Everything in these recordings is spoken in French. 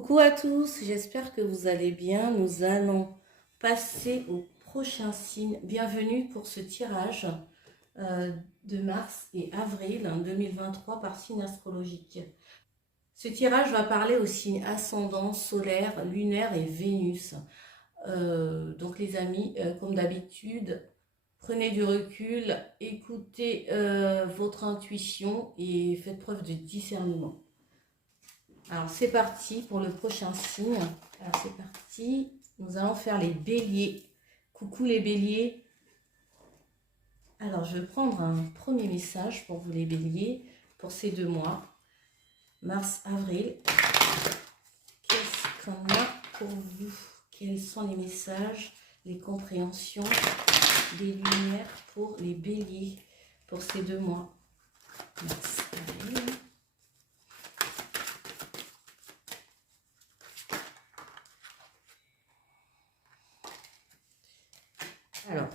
Coucou à tous, j'espère que vous allez bien. Nous allons passer au prochain signe. Bienvenue pour ce tirage de mars et avril 2023 par signe astrologique. Ce tirage va parler aux signes ascendant, solaire, lunaire et Vénus. Donc les amis, comme d'habitude, prenez du recul, écoutez votre intuition et faites preuve de discernement. Alors c'est parti pour le prochain signe. Alors c'est parti. Nous allons faire les béliers. Coucou les béliers. Alors je vais prendre un premier message pour vous les béliers. Pour ces 2 mois. Mars, avril. Qu'est-ce qu'on a pour vous? Quels sont les messages, les compréhensions, des lumières pour les béliers pour ces 2 mois? Mars, avril. Alors,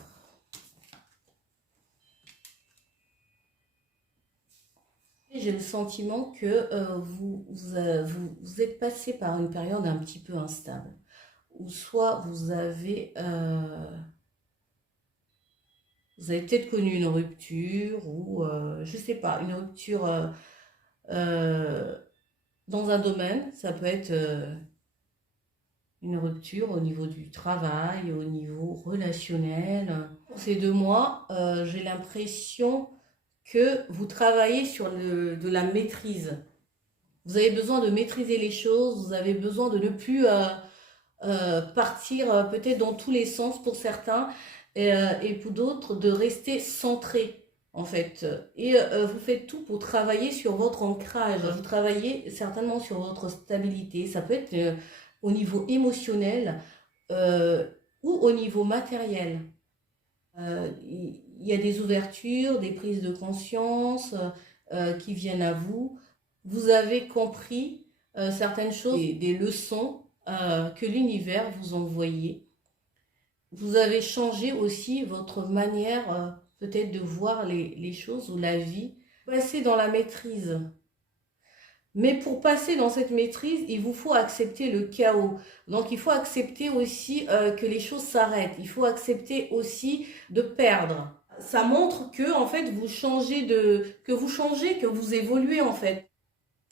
j'ai le sentiment que vous êtes passé par une période un petit peu instable. Ou soit vous avez peut-être connu une rupture, ou je sais pas, une rupture dans un domaine. Ça peut être une rupture au niveau du travail, au niveau relationnel. Pour ces 2 mois, j'ai l'impression que vous travaillez sur de la maîtrise. Vous avez besoin de maîtriser les choses, vous avez besoin de ne plus partir peut-être dans tous les sens pour certains, et pour d'autres de rester centré en fait. Et vous faites tout pour travailler sur votre ancrage, vous travaillez certainement sur votre stabilité. Ça peut être au niveau émotionnel ou au niveau matériel. Il y a des ouvertures, des prises de conscience qui viennent à vous. Vous avez compris certaines choses, des leçons que l'univers vous envoyait. Vous avez changé aussi votre manière peut-être de voir les choses ou la vie. Passer dans la maîtrise. Mais pour passer dans cette maîtrise, il vous faut accepter le chaos. Donc il faut accepter aussi que les choses s'arrêtent. Il faut accepter aussi de perdre. Ça montre que en fait vous changez, que vous évoluez en fait.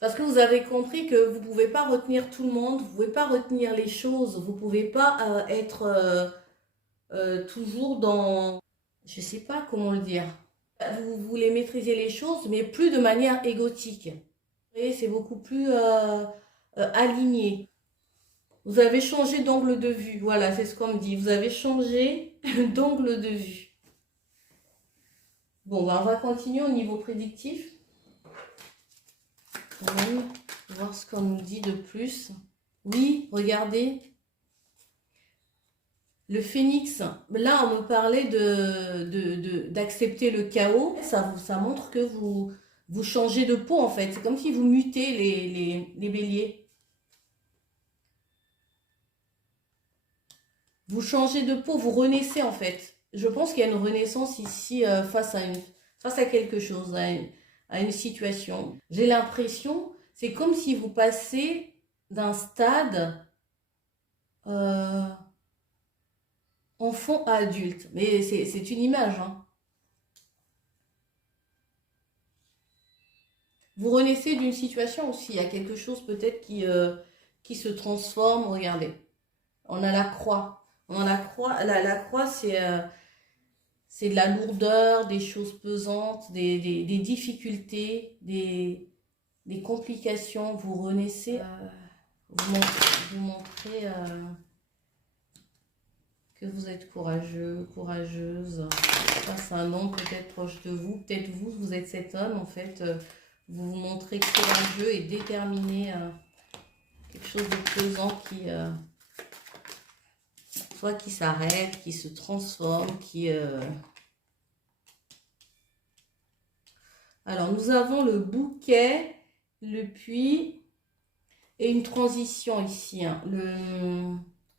Parce que vous avez compris que vous ne pouvez pas retenir tout le monde, vous ne pouvez pas retenir les choses, vous ne pouvez pas être toujours dans, je ne sais pas comment le dire. Vous voulez maîtriser les choses, mais plus de manière égotique. Et c'est beaucoup plus aligné. Vous avez changé d'angle de vue. Voilà, c'est ce qu'on me dit. Vous avez changé d'angle de vue. Bon, on va continuer au niveau prédictif. On va voir ce qu'on nous dit de plus. Oui, regardez. Le phénix, là on me parlait d'accepter le chaos. Ça montre que vous changez de peau en fait. C'est comme si vous mutez les béliers. Vous changez de peau, vous renaissez en fait. Je pense qu'il y a une renaissance ici face à quelque chose, à une situation. J'ai l'impression, c'est comme si vous passez d'un stade enfant à adulte. Mais c'est une image, hein. Vous renaissez d'une situation aussi. Il y a quelque chose peut-être qui se transforme. Regardez, on a la croix. On a la croix. La croix, c'est de la lourdeur, des choses pesantes, des difficultés, des complications. Vous renaissez. Vous montrez que vous êtes courageux, courageuse. Face à un homme peut-être proche de vous. Peut-être vous êtes cet homme en fait. Vous vous montrez courageux et déterminé. Quelque chose de pesant soit qui s'arrête, qui se transforme, Alors, nous avons le bouquet, le puits et une transition ici. Hein.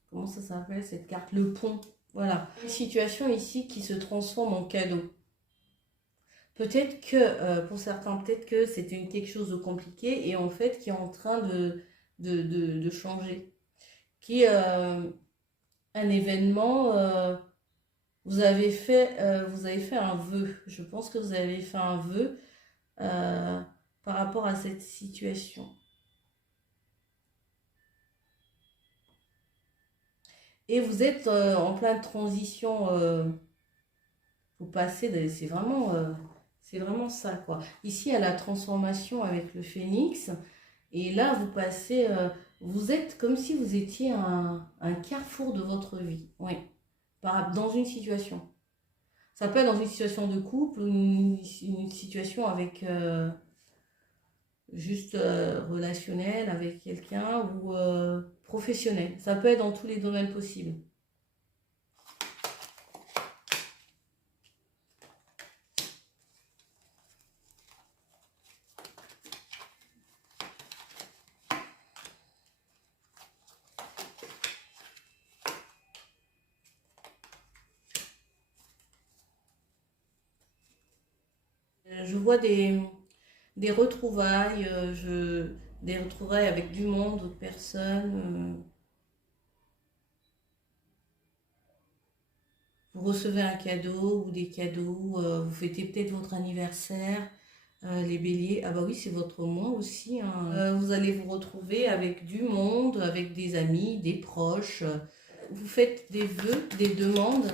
Comment ça s'appelle cette carte? Le pont. Voilà. Une situation ici qui se transforme en cadeau. Peut-être que, pour certains, peut-être que c'était quelque chose de compliqué et en fait qui est en train de changer. Qui est un événement, vous avez fait un vœu. Je pense que vous avez fait un vœu par rapport à cette situation. Et vous êtes en pleine transition. Vous passez, c'est vraiment ça, quoi. Ici, il y a la transformation avec le phénix. Et là, vous passez, vous êtes comme si vous étiez un carrefour de votre vie. Oui, dans une situation. Ça peut être dans une situation de couple ou une situation avec juste relationnelle avec quelqu'un ou professionnel. Ça peut être dans tous les domaines possibles. Je vois des retrouvailles, des retrouvailles avec du monde, d'autres personnes. Vous recevez un cadeau ou des cadeaux, vous fêtez peut-être votre anniversaire, les béliers. Ah bah oui, c'est votre mois aussi, hein. Vous allez vous retrouver avec du monde, avec des amis, des proches. Vous faites des vœux, des demandes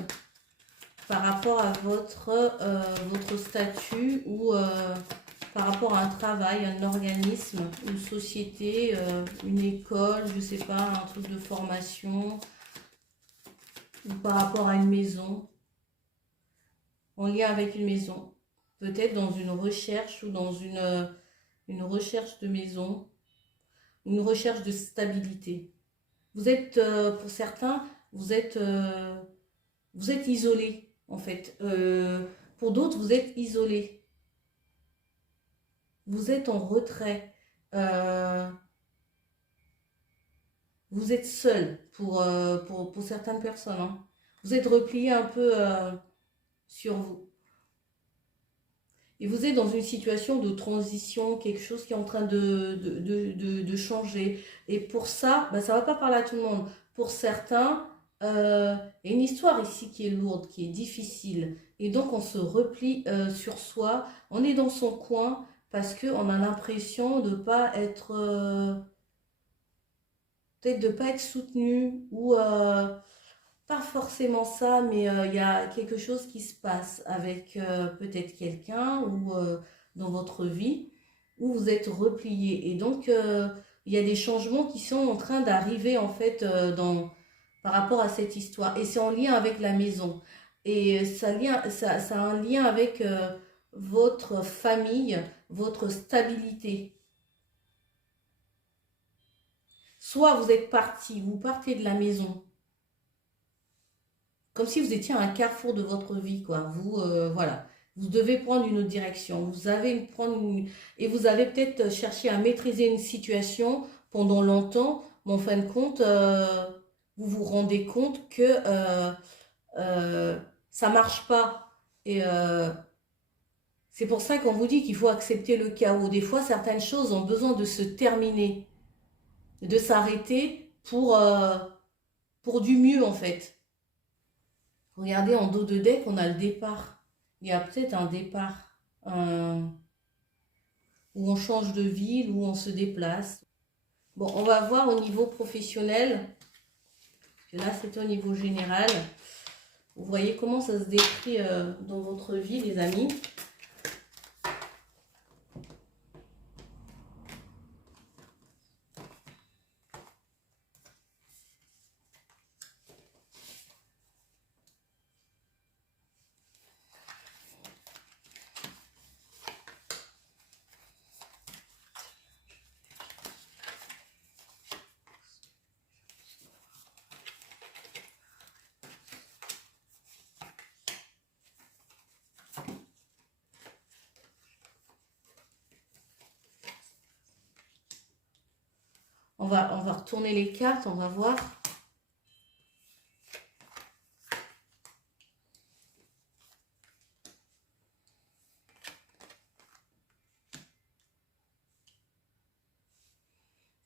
par rapport à votre statut ou par rapport à un travail, un organisme, une société, une école, je sais pas, un truc de formation, ou par rapport à une maison, en lien avec une maison, peut-être dans une recherche ou dans une recherche de maison, une recherche de stabilité. Vous êtes, pour certains, vous êtes isolé, en fait. Pour d'autres, vous êtes isolé. Vous êtes en retrait. Vous êtes seul pour certaines personnes, hein. Vous êtes replié un peu sur vous. Et vous êtes dans une situation de transition, quelque chose qui est en train de changer. Et pour ça, ben, ça ne va pas parler à tout le monde. Pour certains, il y a une histoire ici qui est lourde, qui est difficile. Et donc on se replie sur soi, on est dans son coin parce qu'on a l'impression de ne pas être... peut-être de ne pas être soutenu ou pas forcément ça, mais il y a quelque chose qui se passe avec peut-être quelqu'un ou dans votre vie où vous êtes replié. Et donc, il y a des changements qui sont en train d'arriver en fait par rapport à cette histoire. Et c'est en lien avec la maison. Et ça a un lien avec votre famille, votre stabilité. Soit vous êtes parti, vous partez de la maison, comme si vous étiez à un carrefour de votre vie, quoi. Vous, voilà, vous devez prendre une autre direction. Et vous avez peut-être cherché à maîtriser une situation pendant longtemps, mais en fin de compte, vous vous rendez compte que ça marche pas. Et c'est pour ça qu'on vous dit qu'il faut accepter le chaos. Des fois, certaines choses ont besoin de se terminer, de s'arrêter pour du mieux, en fait. Regardez en dos de deck, on a le départ. Il y a peut-être un départ où on change de ville, où on se déplace. Bon, on va voir au niveau professionnel. Là, c'était au niveau général. Vous voyez comment ça se décrit dans votre vie, les amis. On va retourner les cartes, on va voir.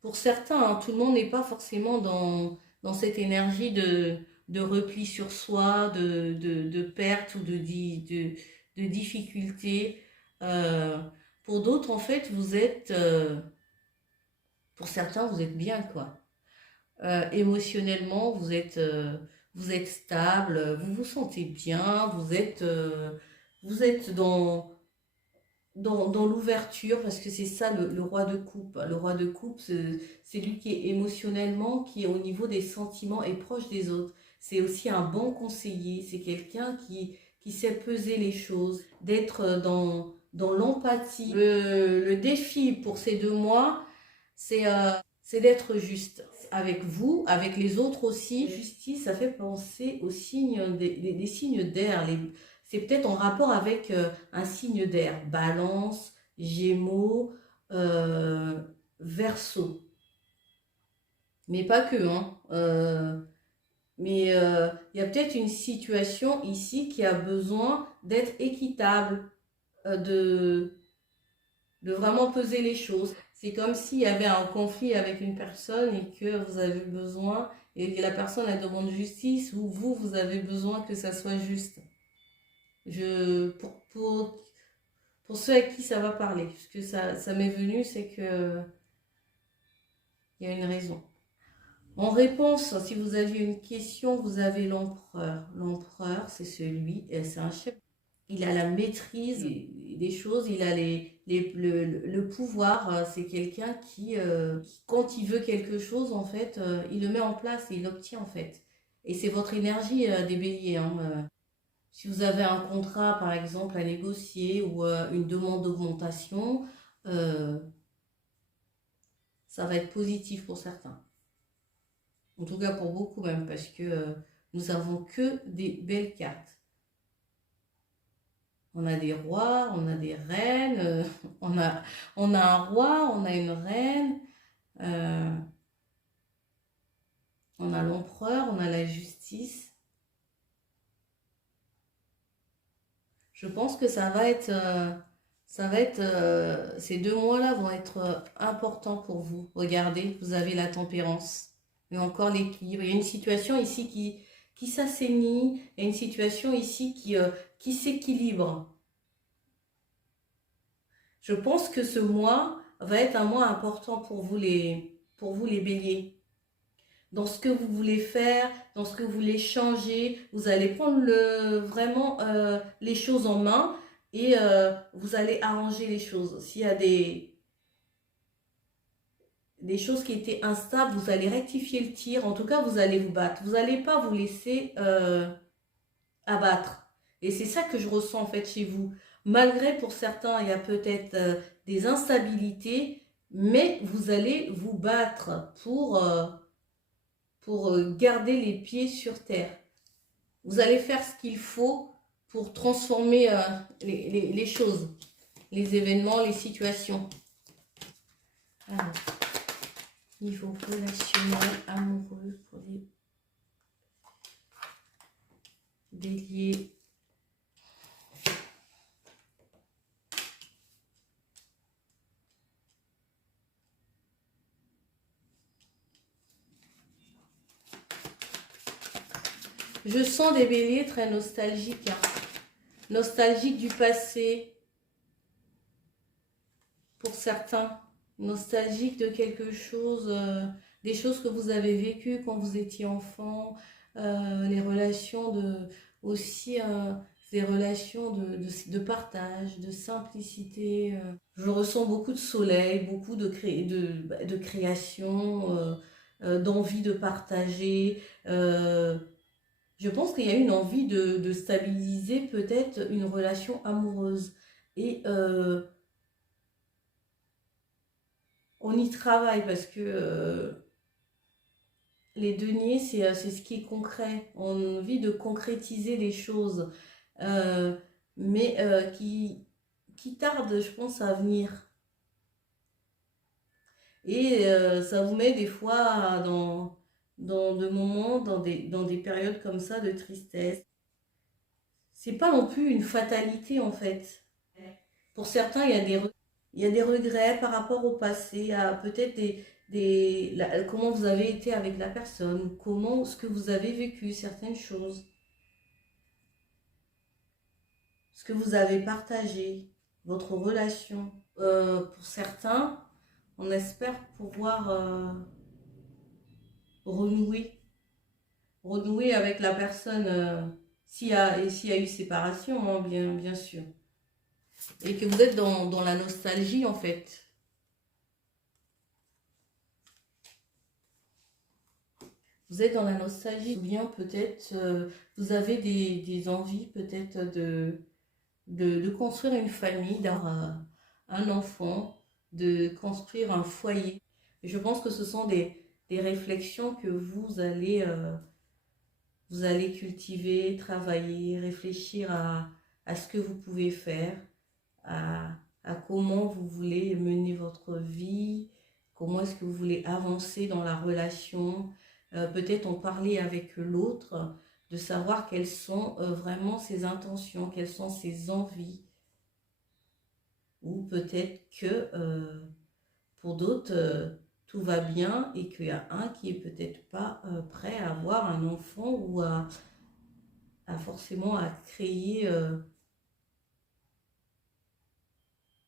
Pour pour certains, hein, tout le monde n'est pas forcément dans cette énergie de repli sur soi, de perte ou de difficulté. Euh, pour d'autres, en fait, pour certains, vous êtes bien, quoi. Émotionnellement, vous êtes stable, vous vous sentez bien, vous êtes dans l'ouverture, parce que c'est ça le roi de coupe. Le roi de coupe, c'est lui qui est émotionnellement, qui est au niveau des sentiments et proche des autres. C'est aussi un bon conseiller, c'est quelqu'un qui sait peser les choses, d'être dans l'empathie. Le défi pour ces 2 mois, c'est c'est d'être juste avec vous, avec les autres aussi. Justice, ça fait penser aux signes, des signes d'air. C'est peut-être en rapport avec un signe d'air. Balance, Gémeaux, euh, Verseau. Mais pas que, hein. Mais il y a peut-être une situation ici qui a besoin d'être équitable, euh, de, de vraiment peser les choses. C'est comme s'il y avait un conflit avec une personne et que vous avez besoin, et que la personne elle demande justice, ou vous avez besoin que ça soit juste. Je, pour ceux à qui ça va parler, parce que ça m'est venu, c'est que il y a une raison. En réponse, si vous aviez une question, vous avez l'empereur. L'empereur, c'est c'est un chef. Il a la maîtrise des choses, il a le pouvoir. C'est quelqu'un quand il veut quelque chose, en fait, il le met en place et il l'obtient, en fait. Et c'est votre énergie des béliers, hein. Si vous avez un contrat, par exemple, à négocier ou une demande d'augmentation, euh, ça va être positif pour certains. En tout cas pour beaucoup même, parce que nous avons que des belles cartes. On a des rois, on a des reines, on a un roi, on a une reine, euh, on a l'empereur, on a la justice. Je pense que ces 2 mois-là vont être importants pour vous. Regardez, vous avez la tempérance, mais encore l'équilibre. Il y a une situation ici qui s'assainit, il y a une situation ici qui s'équilibre. Je pense que ce mois va être un mois important pour vous les béliers. Dans ce que vous voulez faire, dans ce que vous voulez changer, vous allez prendre vraiment les choses en main et vous allez arranger les choses. S'il y a des choses qui étaient instables, vous allez rectifier le tir. En tout cas, vous allez vous battre. Vous n'allez pas vous laisser abattre. Et c'est ça que je ressens en fait chez vous. Malgré pour certains, il y a peut-être des instabilités, mais vous allez vous battre pour garder les pieds sur terre. Vous allez faire ce qu'il faut pour transformer les choses, les événements, les situations. Alors, niveau relationnel, amoureux pour les béliers. Je sens des béliers très nostalgiques, hein. Nostalgiques du passé, pour certains. Nostalgiques de quelque chose, des choses que vous avez vécues quand vous étiez enfant, les relations aussi des relations de partage, de simplicité. Je ressens beaucoup de soleil, beaucoup de création, d'envie de partager. Je pense qu'il y a une envie de stabiliser peut-être une relation amoureuse. Et on y travaille parce que les deniers, c'est ce qui est concret. On a envie de concrétiser les choses, euh, mais qui tarde, je pense, à venir. Et ça vous met des fois dans des moments, dans des périodes comme ça de tristesse. C'est pas non plus une fatalité en fait. Pour certains, il y a des regrets par rapport au passé, il y a peut-être comment vous avez été avec la personne, comment ce que vous avez vécu, certaines choses, ce que vous avez partagé, votre relation. Pour certains, on espère pouvoir renouer, renouer avec la personne s'il y a eu séparation, hein, bien sûr. Et que vous êtes dans la nostalgie en fait. Vous êtes dans la nostalgie, ou bien peut-être vous avez des envies peut-être de construire une famille, d'avoir un enfant, de construire un foyer. Et je pense que ce sont des réflexions que vous allez cultiver, travailler, réfléchir à ce que vous pouvez faire, à comment vous voulez mener votre vie, comment est-ce que vous voulez avancer dans la relation, peut-être en parler avec l'autre, de savoir quelles sont vraiment ses intentions, quelles sont ses envies, ou peut-être que pour d'autres, tout va bien et qu'il y a un qui est peut-être pas prêt à avoir un enfant ou forcément à créer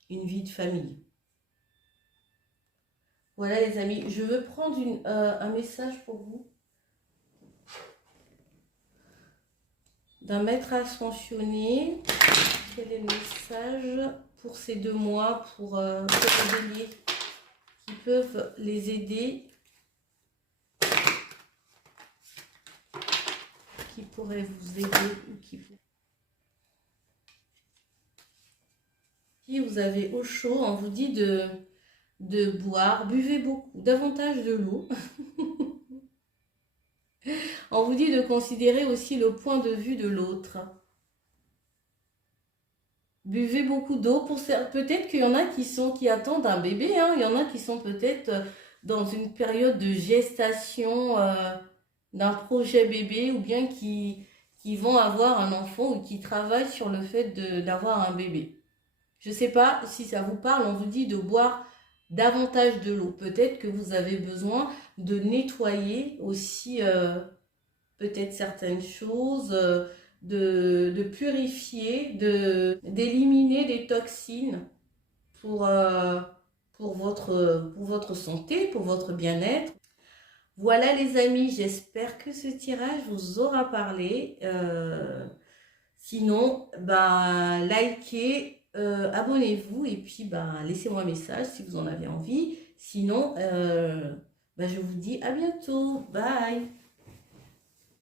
une vie de famille. Voilà les amis, je veux prendre un message pour vous d'un maître ascensionné. Quel est le message pour ces 2 mois pour les béliers qui peuvent les aider, qui pourraient vous aider ou qui si vous avez au chaud, on vous dit de boire, buvez beaucoup, davantage de l'eau. On vous dit de considérer aussi le point de vue de l'autre. Buvez beaucoup d'eau. Peut-être qu'il y en a qui attendent un bébé, hein. Il y en a qui sont peut-être dans une période de gestation d'un projet bébé, ou bien qui vont avoir un enfant, ou qui travaillent sur le fait d'avoir un bébé. Je ne sais pas si ça vous parle, on vous dit de boire davantage de l'eau. Peut-être que vous avez besoin de nettoyer aussi peut-être certaines choses, de purifier, d'éliminer des toxines pour votre santé, pour votre bien-être. Voilà les amis, j'espère que ce tirage vous aura parlé. Sinon, likez, abonnez-vous et puis laissez-moi un message si vous en avez envie. Sinon, je vous dis à bientôt. Bye!